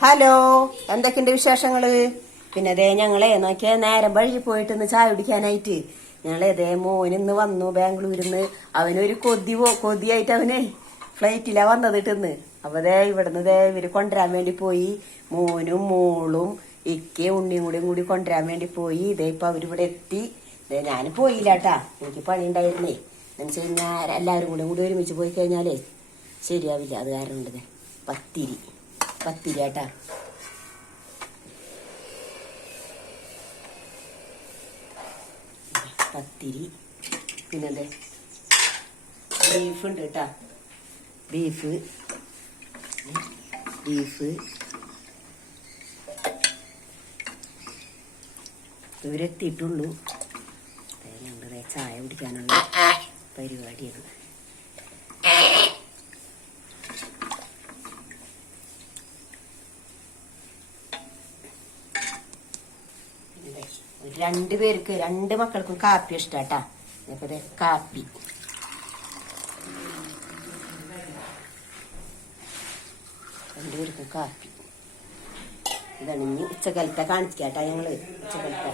Hello, എന്തൊക്കെയുണ്ട് വിശേഷങ്ങള്? പിന്നെ അതേ ഞങ്ങളെ നോക്കിയ നേരം വഴി പോയിട്ടൊന്ന് ചായ കുടിക്കാനായിട്ട് ഞങ്ങളേതേ മോനിന്ന് വന്നു ബാംഗ്ലൂരിന്ന്. അവനൊരു കൊതിയായിട്ട് അവന് ഫ്ലൈറ്റിലാ വന്നത് ഇട്ടിന്ന്. അപ്പൊ ദേ ഇവിടുന്ന് ദേ ഇവര് കൊണ്ടുവരാൻ വേണ്ടി പോയി. മോനും മോളും ഇക്കയും ഉണ്ണിയും കൂടി കൊണ്ടുവരാൻ വേണ്ടി പോയി. ഇതേ ഇപ്പൊ അവരിവിടെ എത്തി. ഇതേ ഞാൻ പോയില്ലാട്ടാ, എനിക്ക് പണി ഉണ്ടായിരുന്നേ. എന്ന് വെച്ച് കഴിഞ്ഞാൽ എല്ലാവരും കൂടി ഒരുമിച്ച് പോയി കഴിഞ്ഞാലേ ശരിയാവില്ല. അത് കാരണം ഉണ്ട് പത്തിരി ആട്ടാ. പത്തിരി പിന്നെന്ത് ബീഫ് ഉണ്ട് കേട്ടാ. ബീഫ് ഇവരെത്തിയിട്ടുള്ളൂ. ഞങ്ങളുടെ ചായ കുടിക്കാനുള്ള പരിപാടിയാണ്. രണ്ടുപേർക്ക്, രണ്ട് മക്കൾക്കും കാപ്പി ഇഷ്ടാട്ടാ. ഇപ്പൊ കാപ്പി രണ്ടുപേർക്കും കാപ്പി. ഇതാണ് ഇനി ഉച്ചക്കാലത്തെ കാണിക്കാട്ടാ. ഞങ്ങള് ഉച്ചക്കാലത്തെ